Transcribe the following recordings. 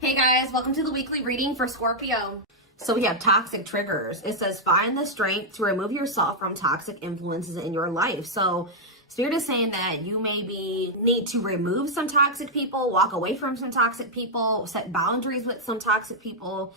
Hey guys, welcome to the weekly reading for Scorpio. So we have toxic triggers. It says find the strength to remove yourself from toxic influences in your life. So Spirit is saying that you maybe need to remove some toxic people, walk away from some toxic people, set boundaries with some toxic people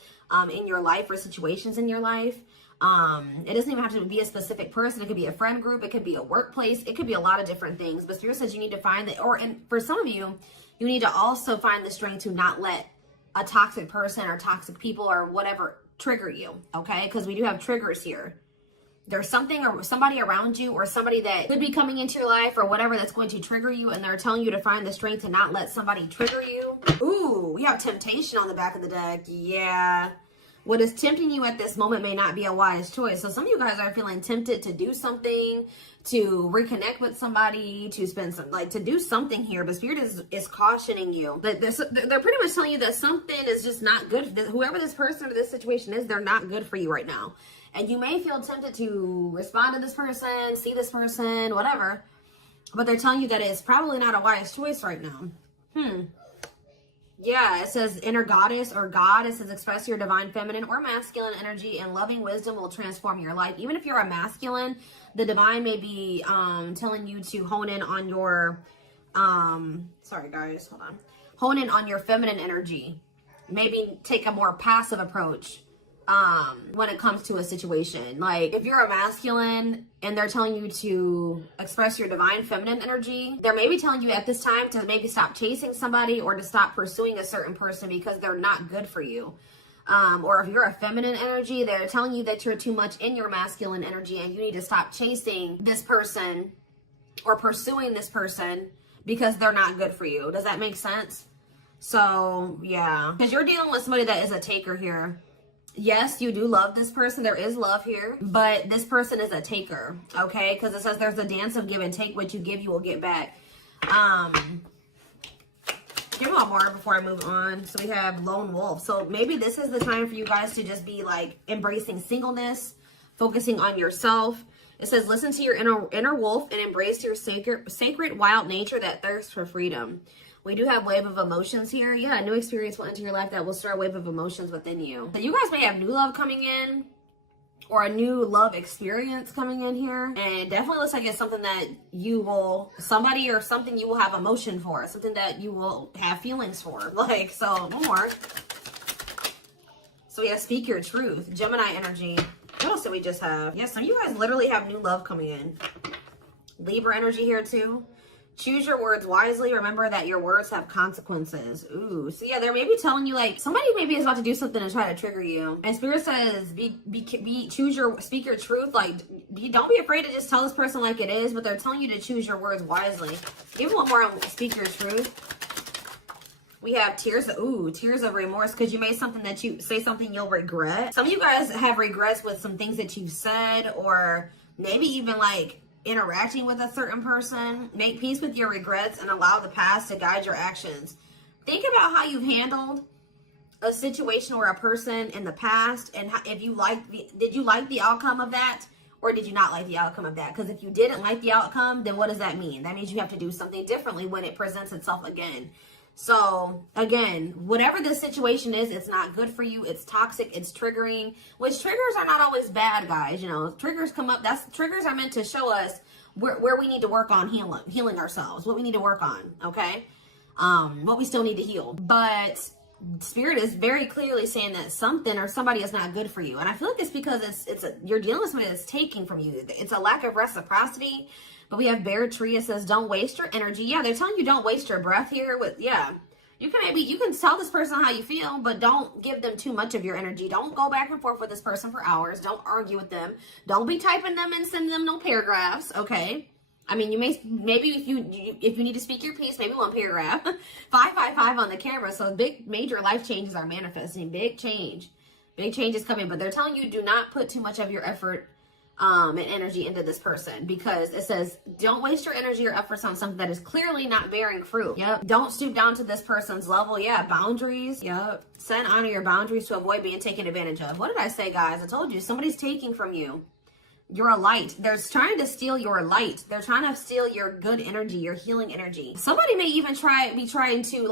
in your life or situations in your life. It doesn't even have to be a specific person. It could be a friend group. It could be a workplace. It could be a lot of different things. But Spirit says you need to find that, and for some of you, you need to also find the strength to not let a toxic person or toxic people or whatever trigger you, okay? Because we do have triggers here. There's something or somebody around you or somebody that could be coming into your life or whatever that's going to trigger you, and they're telling you to find the strength to not let somebody trigger you. Ooh, we have temptation on the back of the deck. Yeah. What is tempting you at this moment may not be a wise choice. So some of you guys are feeling tempted to do something, to reconnect with somebody, to spend some, to do something here. But Spirit is cautioning you that they're pretty much telling you that something is just not good. Whoever this person or this situation is, they're not good for you right now. And you may feel tempted to respond to this person, see this person, whatever. But they're telling you that it's probably not a wise choice right now. Yeah, it says inner goddess or God. It says express your divine feminine or masculine energy, and loving wisdom will transform your life. Even if you're a masculine, the divine may be telling you to hone in on your, sorry guys, hold on. Hone in on your feminine energy. Maybe take a more passive approach when it comes to a situation. Like if you're a masculine and they're telling you to express your divine feminine energy, they're maybe telling you at this time to maybe stop chasing somebody or to stop pursuing a certain person because they're not good for you. Or if you're a feminine energy, they're telling you that you're too much in your masculine energy and you need to stop chasing this person or pursuing this person because they're not good for you. Does that make sense? So yeah, because you're dealing with somebody that is a taker here. Yes, you do love this person. There is love here, but this person is a taker, okay? Because it says there's a dance of give and take. What you give, you will get back. Give me one more before I move on. So we have lone wolf. So maybe this is the time for you guys to just be like embracing singleness, focusing on yourself. It says listen to your inner wolf and embrace your sacred wild nature that thirsts for freedom. We do have wave of emotions here. Yeah, a new experience will enter your life that will stir a wave of emotions within you. So you guys may have new love coming in or a new love experience coming in here. And it definitely looks like it's something that you will, somebody or something you will have emotion for. Something that you will have feelings for. So no more. So we have speak your truth. Gemini energy. What else did we just have? Yes, some of you guys literally have new love coming in. Libra energy here too. Choose your words wisely. Remember that your words have consequences. Ooh. So yeah, they're maybe telling you somebody maybe is about to do something and try to trigger you. And Spirit says speak your truth. Don't be afraid to just tell this person like it is, but they're telling you to choose your words wisely. Give one more on speak your truth. We have tears of remorse, because you made something that you say something you'll regret. Some of you guys have regrets with some things that you've said, or maybe even interacting with a certain person. Make peace with your regrets and allow the past to guide your actions. Think about how you've handled a situation or a person in the past, and if you did you like the outcome of that, or did you not like the outcome of that? Because if you didn't like the outcome, then what does that mean? That means you have to do something differently when it presents itself again. So again, whatever the situation is, it's not good for you. It's toxic. It's triggering, which triggers are not always bad, guys. Triggers come up. Triggers are meant to show us where we need to work on healing ourselves, what we need to work on. Okay. What we still need to heal. But Spirit is very clearly saying that something or somebody is not good for you. And I feel like it's because you're dealing with somebody that's taking from you. It's a lack of reciprocity. But we have Bear Tree. It says, don't waste your energy. Yeah, they're telling you don't waste your breath here. You can tell this person how you feel, but don't give them too much of your energy. Don't go back and forth with this person for hours. Don't argue with them. Don't be typing them and sending them no paragraphs, okay? I mean, maybe if you need to speak your piece, maybe one paragraph. 555 on the camera. So major life changes are manifesting. Big change is coming. But they're telling you do not put too much of your effort and energy into this person, because it says don't waste your energy or efforts on something that is clearly not bearing fruit. Yep. Don't stoop down to this person's level. Yeah. Boundaries. Yep. Set and honor your boundaries to avoid being taken advantage of. What did I say, guys? I told you somebody's taking from you. You're a light. They're trying to steal your light. They're trying to steal your good energy, your healing energy. Somebody may even be trying to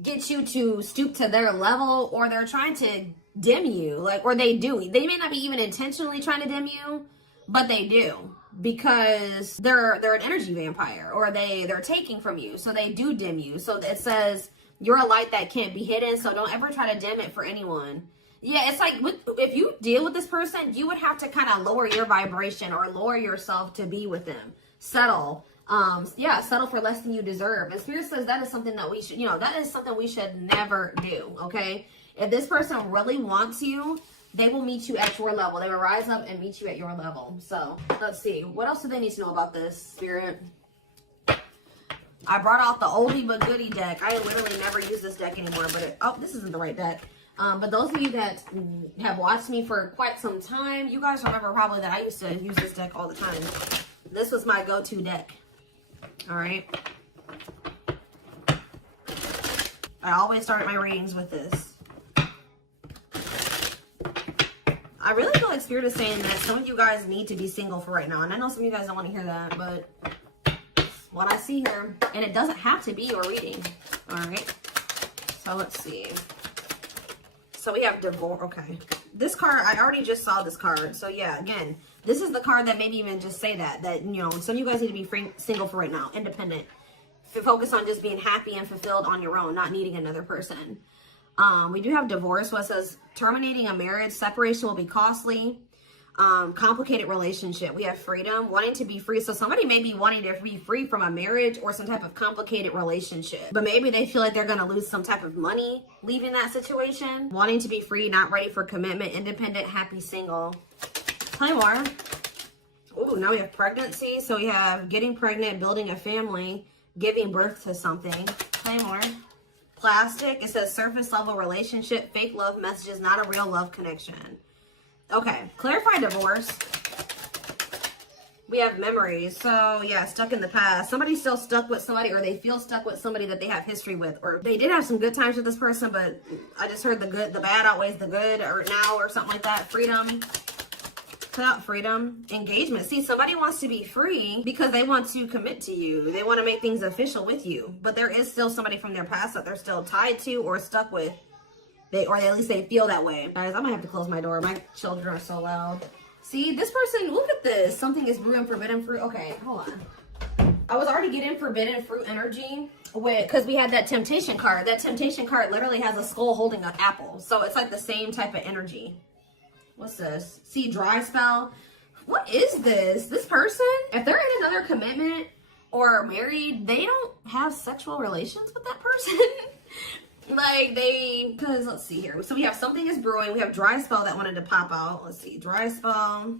get you to stoop to their level, or they're trying to dim you, like, or they do. They may not be even intentionally trying to dim you, but they do, because they're an energy vampire, or they're taking from you, so they do dim you. So it says you're a light that can't be hidden, so don't ever try to dim it for anyone. Yeah, it's like if you deal with this person, you would have to kind of lower your vibration or lower yourself to be with them. Settle. Yeah, settle for less than you deserve. And Spirit says that is something that we should, that is something we should never do, okay? If this person really wants you, they will meet you at your level. They will rise up and meet you at your level. So, let's see. What else do they need to know about this, Spirit? I brought out the oldie but goodie deck. I literally never use this deck anymore, but oh, this isn't the right deck. But those of you that have watched me for quite some time, you guys remember probably that I used to use this deck all the time. This was my go-to deck. All right. I always start my readings with this. I really feel like Spirit is saying that some of you guys need to be single for right now. And I know some of you guys don't want to hear that, but what I see here, and it doesn't have to be your reading. All right. So let's see. So we have divorce. Okay. This card, I already just saw this card. So yeah, again, this is the card that maybe even just say that some of you guys need to be single for right now, independent. Focus on just being happy and fulfilled on your own, not needing another person. We do have divorce. What says terminating a marriage, separation will be costly. Complicated relationship. We have freedom, wanting to be free. So somebody may be wanting to be free from a marriage or some type of complicated relationship, but maybe they feel like they're going to lose some type of money leaving that situation. Wanting to be free, not ready for commitment, independent, happy, single. Play more. Ooh, now we have pregnancy. So we have getting pregnant, building a family, giving birth to something. Play more. Plastic. It says surface level relationship, fake love messages, not a real love connection. Okay, clarify divorce. We have memories. So yeah, stuck in the past. Somebody's still stuck with somebody, or they feel stuck with somebody that they have history with, or they did have some good times with this person, but I just heard the bad outweighs the good, or now, or something like that. Freedom. Put out freedom. Engagement. See, somebody wants to be free because they want to commit to you. They want to make things official with you, but there is still somebody from their past that they're still tied to or stuck with. Or at least they feel that way. Guys, I might have to close my door. My children are so loud. See, this person, look at this. Something is brewing forbidden fruit. Okay, hold on. I was already getting forbidden fruit energy because we had that temptation card. That temptation card literally has a skull holding an apple. So it's like the same type of energy. What's this? See, dry spell. What is this? This person, if they're in another commitment or married, they don't have sexual relations with that person. Like because let's see here. So we have something is brewing. We have dry spell that wanted to pop out. Let's see, dry spell.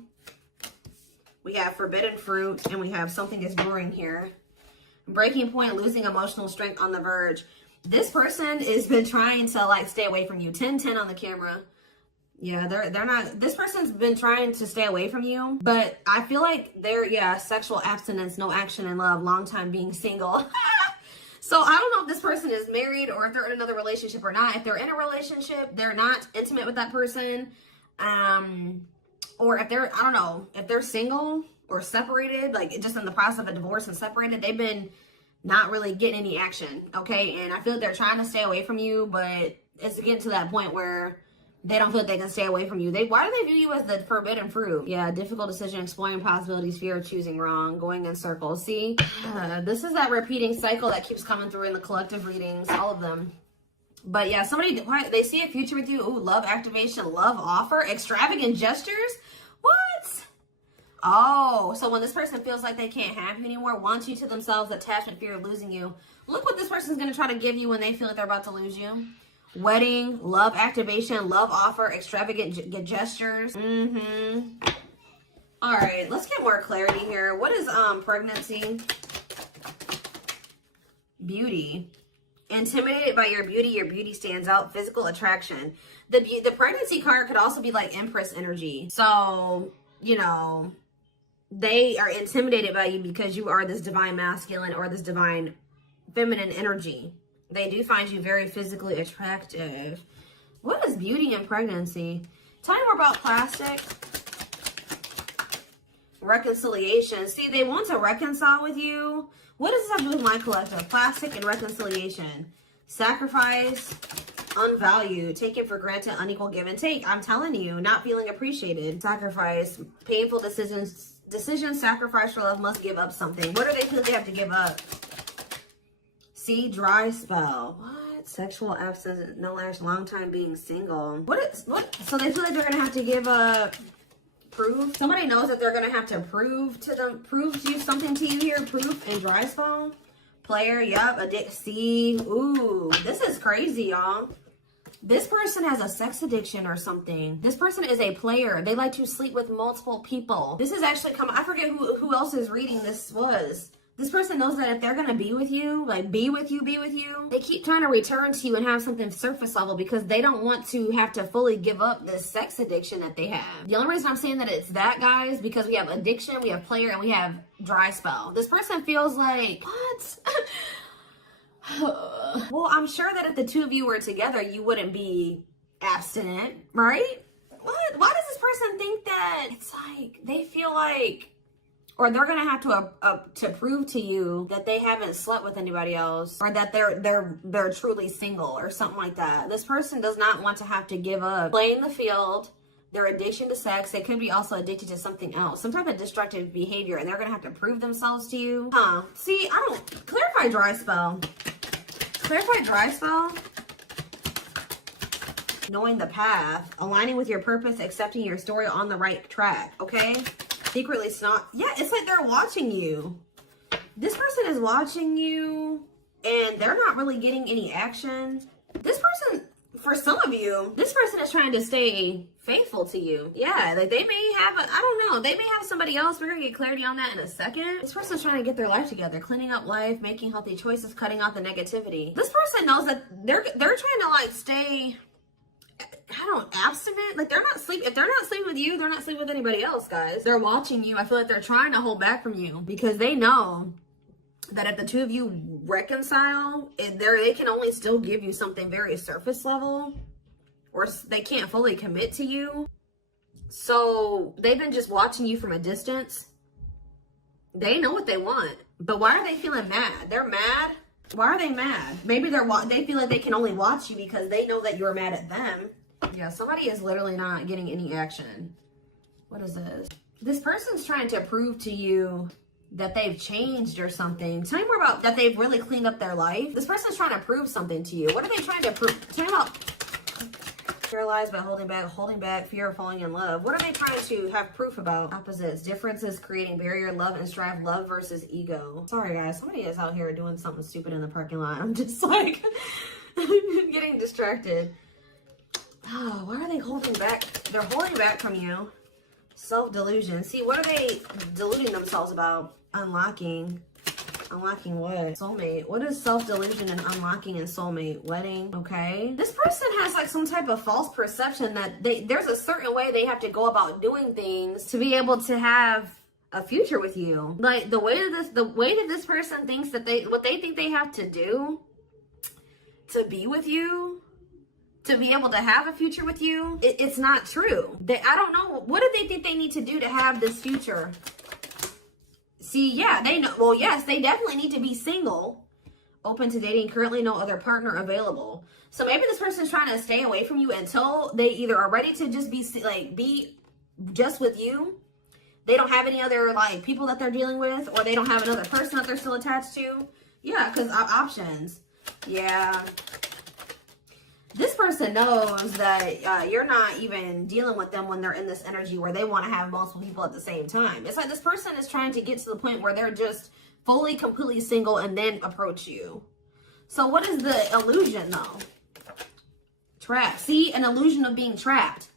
We have forbidden fruit, and we have something is brewing here. Breaking point, losing emotional strength, on the verge. This person has been trying to like stay away from you. 10-10 on the camera. Yeah, they're not. This person's been trying to stay away from you, but I feel like they're sexual abstinence, no action in love, long time being single. So I don't know if this person is married or if they're in another relationship or not. If they're in a relationship, they're not intimate with that person. Or if they're, I don't know, if they're single or separated, like just in the process of a divorce and separated, they've been not really getting any action, okay? And I feel like they're trying to stay away from you, but it's getting to that point where they don't feel like they can stay away from you. Why do they view you as the forbidden fruit? Yeah, difficult decision, exploring possibilities, fear of choosing wrong, going in circles. See, this is that repeating cycle that keeps coming through in the collective readings, all of them. But yeah, they see a future with you. Ooh, love activation, love offer, extravagant gestures. What? Oh, so when this person feels like they can't have you anymore, wants you to themselves, attachment, fear of losing you. Look what this person's going to try to give you when they feel like they're about to lose you. Wedding, love activation, love offer, extravagant gestures. All right, let's get more clarity here. What is pregnancy? Beauty. Intimidated by your beauty stands out, physical attraction. The pregnancy card could also be like Empress energy. So, they are intimidated by you because you are this divine masculine or this divine feminine energy. They do find you very physically attractive. What is beauty and pregnancy? Tell me more about plastic. Reconciliation. See, they want to reconcile with you. What does this have to do with my collective? Plastic and reconciliation. Sacrifice, unvalued, taken for granted, unequal give and take. I'm telling you, not feeling appreciated. Sacrifice, painful decisions, sacrifice for love, must give up something. What do they feel they have to give up? See, dry spell. What? Sexual absence, no last, long time being single. What? So they feel like they're gonna have to give up. Proof. Somebody knows that they're gonna have to prove to you something to you here. Proof and dry spell. Player, yep. See, ooh, this is crazy, y'all. This person has a sex addiction or something. This person is a player. They like to sleep with multiple people. This is actually I forget who else's reading this was. This person knows that if they're going to be with you, like be with you, they keep trying to return to you and have something surface level because they don't want to have to fully give up this sex addiction that they have. The only reason I'm saying that it's that, guys, because we have addiction, we have player, and we have dry spell. This person feels like, what? Well, I'm sure that if the two of you were together, you wouldn't be abstinent, right? What? Why does this person think that? It's like, they feel like, or they're gonna have to prove to you that they haven't slept with anybody else, or that they're truly single, or something like that. This person does not want to have to give up playing the field, their addiction to sex. They could be also addicted to something else, some type of destructive behavior, and they're gonna have to prove themselves to you. See, I don't clarify dry spell. Clarify dry spell. Knowing the path, aligning with your purpose, accepting your story, on the right track. Okay. Secretly snot. Yeah, it's like they're watching you. This person is watching you and they're not really getting any action. This person, for some of you, this person is trying to stay faithful to you. Yeah, like they may have, I don't know, they may have somebody else. We're gonna get clarity on that in a second. This person's trying to get their life together, cleaning up life, making healthy choices, cutting out the negativity. This person knows that they're trying to like stay, abstinent. Like they're not sleeping. If they're not sleeping with you, they're not sleeping with anybody else, guys. They're watching you. I feel like they're trying to hold back from you because they know that if the two of you reconcile, they can only still give you something very surface level, or they can't fully commit to you. So they've been just watching you from a distance. They know what they want, but why are they feeling mad? They're mad. Why are they mad? Maybe they feel like they can only watch you because they know that you're mad at them. Yeah, somebody is literally not getting any action. What is this? This person's trying to prove to you that they've changed or something. Tell me more about that. They've really cleaned up their life. This person's trying to prove something to you. What are they trying to prove? Tell me about paralyzed by holding back, fear of falling in love. What are they trying to have proof about? Opposites, differences, creating barrier, love and strive, love versus ego. Sorry guys, somebody is out here doing something stupid in the parking lot. I'm just like getting distracted. Oh, why are they holding back? They're holding back from you. Self-delusion. See, what are they deluding themselves about? Unlocking what? Soulmate. What is self-delusion and unlocking in soulmate? Wedding. Okay. This person has like some type of false perception that there's a certain way they have to go about doing things to be able to have a future with you. Like the way that this person thinks that what they think they have to do to be with you, to be able to have a future with you, it's not true. I don't know. What do they think they need to do to have this future? See, yeah, they know. Well, yes, they definitely need to be single, open to dating, currently no other partner available. So maybe this person's trying to stay away from you until they either are ready to just be just with you. They don't have any other like people that they're dealing with, or they don't have another person that they're still attached to. Yeah, because options. Yeah. This person knows that you're not even dealing with them when they're in this energy where they want to have multiple people at the same time. It's like this person is trying to get to the point where they're just fully, completely single and then approach you. So what is the illusion though? Trapped. See, an illusion of being trapped.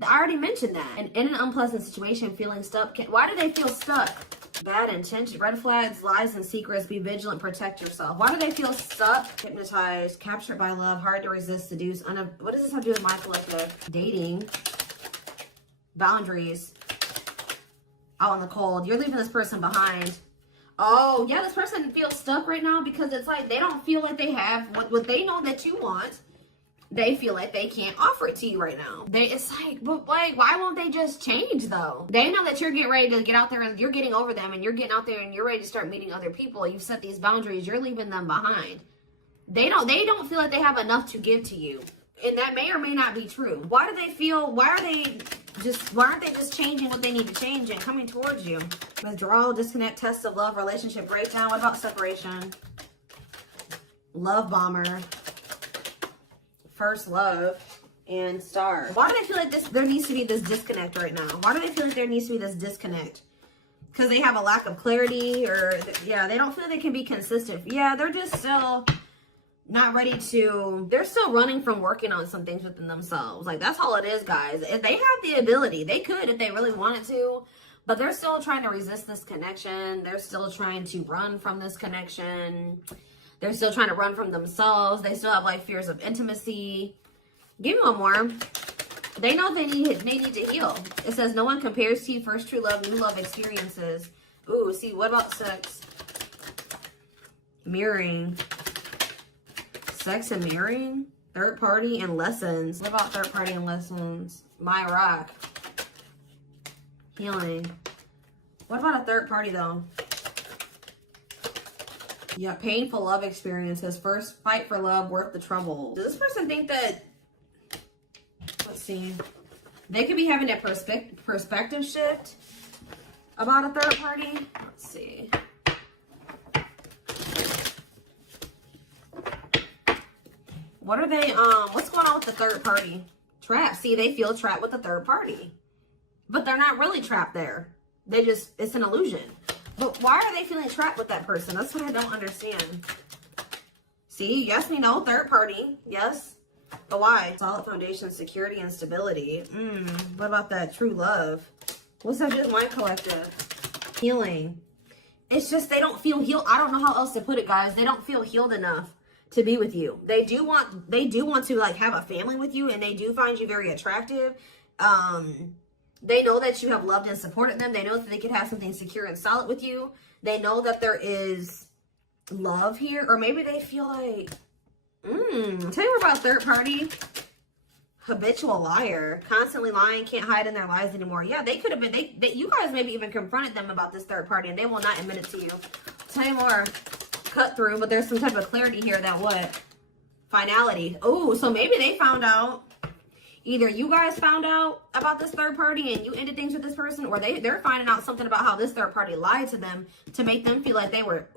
I already mentioned that. And in an unpleasant situation, feeling stuck. Why do they feel stuck? Bad intention, red flags, lies and secrets, be vigilant, protect yourself. Why do they feel stuck? Hypnotized, captured by love, hard to resist, seduce. What does this have to do with my collective? Dating, boundaries, out in the cold. You're leaving this person behind. Oh, yeah, this person feels stuck right now because it's like they don't feel like they have what they know that you want. They feel like they can't offer it to you right now. It's like, but like, why won't they just change though? They know that you're getting ready to get out there and you're getting over them and you're getting out there and you're ready to start meeting other people. You've set these boundaries. You're leaving them behind. They don't feel like they have enough to give to you. And that may or may not be true. Why do they feel, why aren't they just changing what they need to change and coming towards you? Withdrawal, disconnect, test of love, relationship breakdown. What about separation? Love bomber. First love. And star. Why do they feel like there needs to be this disconnect right now? Why do they feel like there needs to be this disconnect? Because they have a lack of clarity, or yeah, they don't feel they can be consistent. Yeah, they're just still not ready to, they're still running from working on some things within themselves. Like, that's all it is, guys. If they have the ability, they could if they really wanted to, but they're still trying to resist this connection. They're still trying to run from this connection. They're still trying to run from themselves. They still have like fears of intimacy. Give me one more. They know they need to heal. It says no one compares to you. First true love, new love experiences. Ooh, see, what about sex? Mirroring. Sex and mirroring. Third party and lessons. What about third party and lessons? My rock. Healing. What about a third party though? Yeah, painful love experiences. First fight for love, worth the trouble. Does this person think that, let's see, they could be having a perspective shift about a third party? Let's see. What are they, what's going on with the third party? Trapped. See, they feel trapped with the third party. But they're not really trapped there. They just, it's an illusion. But why are they feeling trapped with that person? That's what I don't understand. See, yes, we know, third party, yes. But why? Solid foundation, security, and stability. What about that true love? What's that just mind collective? Healing. It's just they don't feel healed. I don't know how else to put it, guys. They don't feel healed enough to be with you. They do want to like have a family with you, and they do find you very attractive. They know that you have loved and supported them. They know that they could have something secure and solid with you. They know that there is love here. Or maybe they feel like, tell you more about third party. Habitual liar. Constantly lying, can't hide in their lies anymore. Yeah, they could have been, you guys maybe even confronted them about this third party and they will not admit it to you. Tell you more. Cut through, but there's some type of clarity here that what? Finality. Oh, so maybe they found out. Either you guys found out about this third party and you ended things with this person, or they're finding out something about how this third party lied to them to make them feel like they were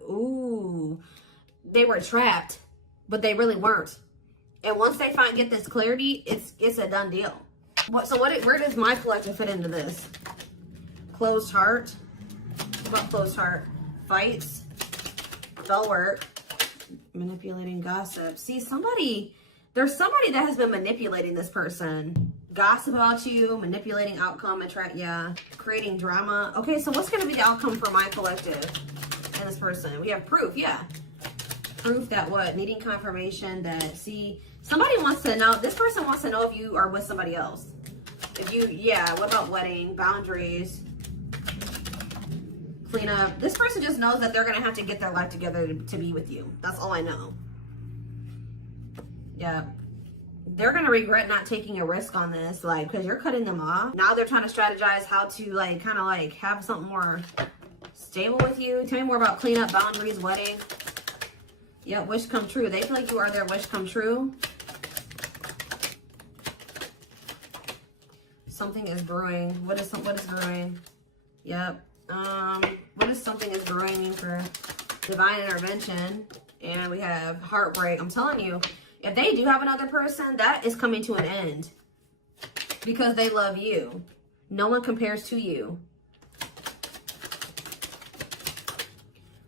trapped, but they really weren't. And once they get this clarity, it's a done deal. Where does my collective fit into this? Closed heart. What about closed heart? Fights. Dull work. Manipulating, gossip. See, there's somebody that has been manipulating this person. Gossip about you, manipulating outcome, creating drama. Okay, so what's going to be the outcome for my collective and this person? We have proof, yeah. Proof that what? Needing confirmation that, see, somebody wants to know, this person wants to know if you are with somebody else. What about wedding, boundaries, cleanup? This person just knows that they're going to have to get their life together to be with you. That's all I know. Yeah, they're going to regret not taking a risk on this, like, because you're cutting them off. Now they're trying to strategize how to, like, kind of, like, have something more stable with you. Tell me more about cleanup, boundaries, wedding. Yeah, wish come true. They feel like you are their wish come true. Something is brewing. What is brewing? Yep. What is something is brewing for divine intervention? And we have heartbreak. I'm telling you, if they do have another person, that is coming to an end because they love you. No one compares to you.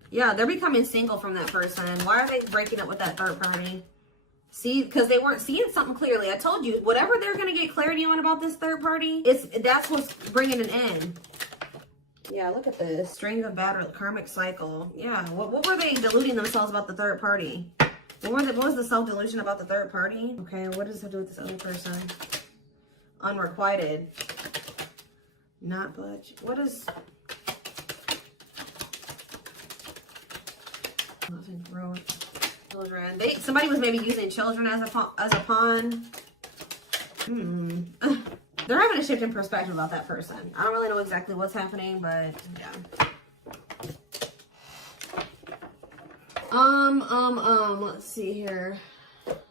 Yeah, they're becoming single from that person. Why are they breaking up with that third party? See, because they weren't seeing something clearly. I told you, whatever they're going to get clarity on about this third party, that's what's bringing an end. Yeah, look at this. String of battle, karmic cycle. Yeah, what were they deluding themselves about the third party? What was the self-delusion about the third party? Okay, what does it have to do with this other person? Unrequited. Not budge. What is... Nothing growth. Children. Somebody was maybe using children as a pawn. They're having a shift in perspective about that person. I don't really know exactly what's happening, but yeah. Let's see here.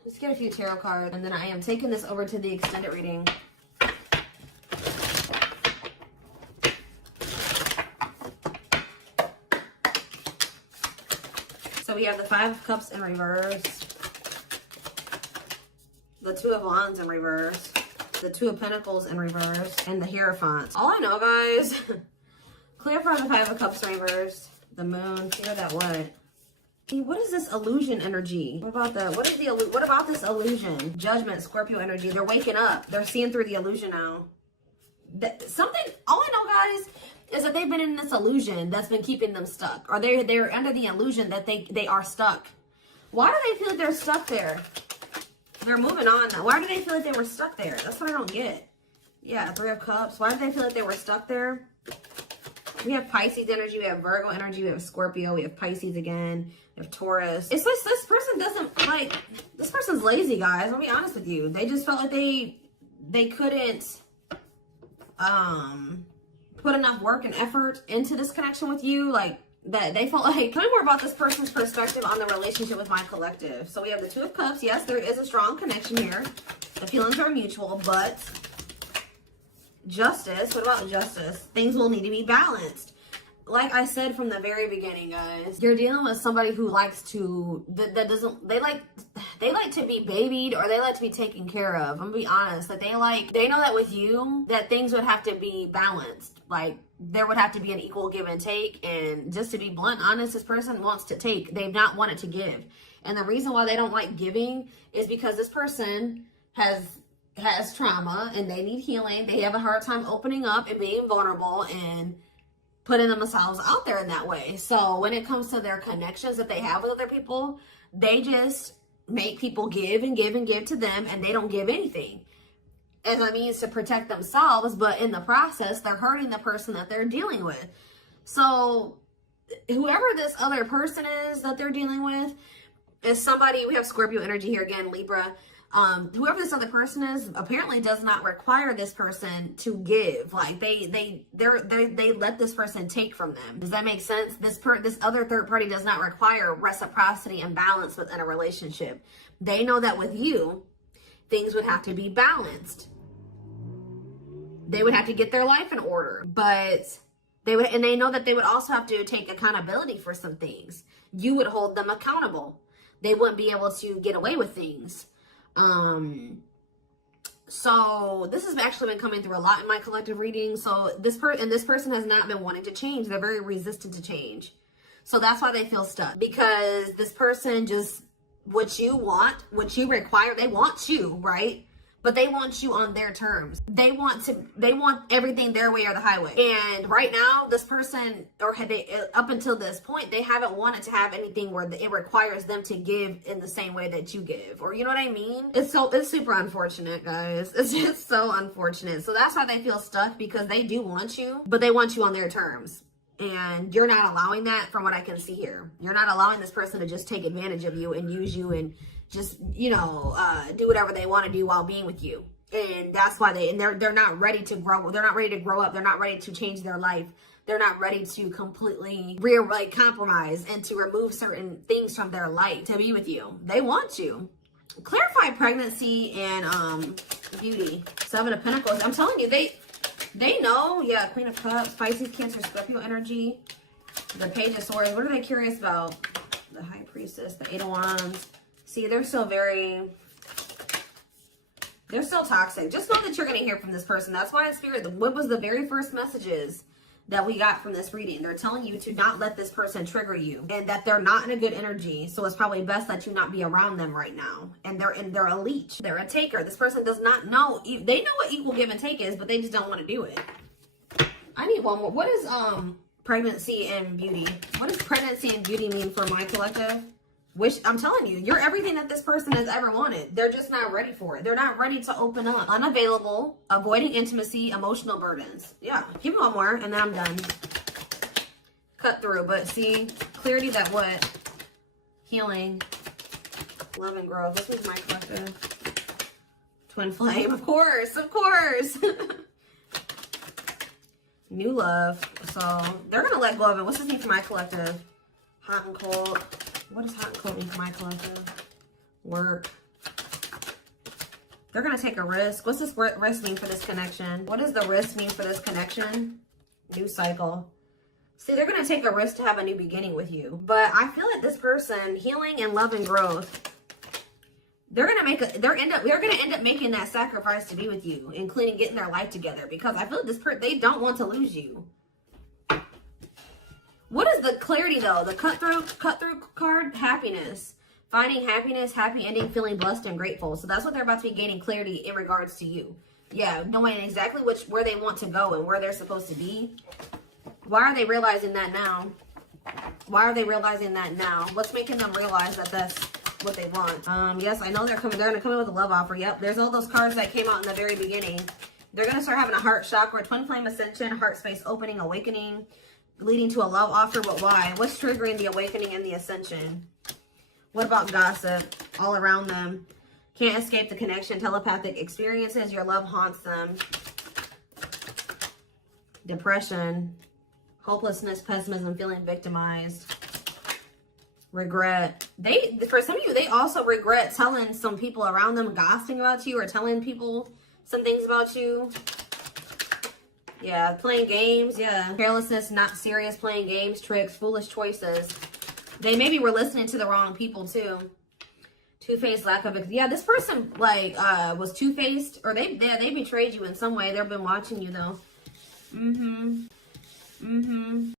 Let's get a few tarot cards, and then I am taking this over to the extended reading. So we have the Five of Cups in reverse, the Two of Wands in reverse, the Two of Pentacles in reverse, and the Hierophant. All I know, guys, clarify the Five of Cups in reverse, the Moon, clear that what? What is this illusion energy? What about that? What about this illusion? Judgment, Scorpio energy. They're waking up. They're seeing through the illusion now. All I know, guys, is that they've been in this illusion that's been keeping them stuck. Or they're under the illusion that they are stuck. Why do they feel like they're stuck there? They're moving on now. Why do they feel like they were stuck there? That's what I don't get. Yeah, Three of Cups. Why do they feel like they were stuck there? We have Pisces energy, we have Virgo energy, we have Scorpio, we have Pisces again, we have Taurus. It's just this person doesn't, like, this person's lazy, guys. I'll be honest with you. They just felt like they couldn't put enough work and effort into this connection with you. Like, that they felt like, tell me more about this person's perspective on the relationship with my collective. So we have the Two of Cups. Yes, there is a strong connection here. The feelings are mutual, but Justice. What about justice? Things will need to be balanced. Like I said from the very beginning, guys, you're dealing with somebody who likes to, they like to be babied, or they like to be taken care of. I'm gonna be honest, that they know that with you, that things would have to be balanced. Like, there would have to be an equal give and take. And just to be blunt, honest, this person wants to take. They've not wanted to give. And the reason why they don't like giving is because this person has trauma and they need healing. They have a hard time opening up and being vulnerable and putting themselves out there in that way. So when it comes to their connections that they have with other people, they just make people give and give and give to them, and they don't give anything as a means to protect themselves. But in the process, they're hurting the person that they're dealing with. So whoever this other person is that they're dealing with is somebody, we have Scorpio energy here again, Libra. Whoever this other person is apparently does not require this person to give. Like, they let this person take from them. Does that make sense? This other third party does not require reciprocity and balance within a relationship. They know that with you, things would have to be balanced. They would have to get their life in order, but they know that they would also have to take accountability for some things. You would hold them accountable. They wouldn't be able to get away with things. So this has actually been coming through a lot in my collective reading. So this person has not been wanting to change. They're very resistant to change. So that's why they feel stuck, because this person just, what you want, what you require, they want you, right? But they want you on their terms. They want everything their way or the highway. And right now, this person, or up until this point, they haven't wanted to have anything where it requires them to give in the same way that you give. Or, you know what I mean? It's super unfortunate, guys. It's just so unfortunate. So that's why they feel stuck, because they do want you, but they want you on their terms. And you're not allowing that, from what I can see here. You're not allowing this person to just take advantage of you and use you and just, do whatever they want to do while being with you. And that's why they're not ready to grow. They're not ready to grow up. They're not ready to change their life. They're not ready to completely compromise and to remove certain things from their life to be with you. They want you. Clarify pregnancy and beauty. Seven of Pentacles. I'm telling you, they know. Yeah, Queen of Cups, Pisces, Cancer, Scorpio energy. The Page of Swords. What are they curious about? The High Priestess, the Eight of Wands. See, they're still toxic. Just know that you're going to hear from this person. That's why in Spirit, what was the very first messages that we got from this reading? They're telling you to not let this person trigger you, and that they're not in a good energy. So it's probably best that you not be around them right now. And they're a leech. They're a taker. This person does not know. They know what equal give and take is, but they just don't want to do it. I need one more. What is pregnancy and beauty? What does pregnancy and beauty mean for my collective? I'm telling you, you're everything that this person has ever wanted. They're just not ready for it. They're not ready to open up. Unavailable, avoiding intimacy, emotional burdens. Yeah, give me one more and then I'm done. Cut through, but see, clarity that what? Healing, love and growth. This was my collective. Twin flame, of course. New love. So they're going to let go of it. What's this mean for my collective? Hot and cold. What is hot and cold for my collective? Work. They're going to take a risk. What's this risk mean for this connection? What does the risk mean for this connection? New cycle. See, they're going to take a risk to have a new beginning with you. But I feel like this person, healing and love and growth, they're going to end up making that sacrifice to be with you, including getting their life together, because I feel like this person, they don't want to lose you. What is the clarity though? The cutthroat card, happiness. Finding happiness, happy ending, feeling blessed and grateful. So that's what they're about to be gaining clarity in regards to you. Yeah, knowing exactly where they want to go and where they're supposed to be. Why are they realizing that now? Why are they realizing that now? What's making them realize that that's what they want? Yes, I know they're going to come in with a love offer. Yep, there's all those cards that came out in the very beginning. They're going to start having a heart chakra, twin flame ascension, heart space opening, awakening, leading to a love offer. But why? What's triggering the awakening and the ascension? What about gossip all around them? Can't escape the connection, telepathic experiences, your love haunts them. Depression, hopelessness, pessimism, feeling victimized. Regret. For some of you, they also regret telling some people around them, gossiping about you or telling people some things about you. Yeah, playing games, yeah. Carelessness, not serious, playing games, tricks, foolish choices. They maybe were listening to the wrong people too. Two-faced, lack of... Yeah, this person, like, was two-faced. Or they betrayed you in some way. They've been watching you, though.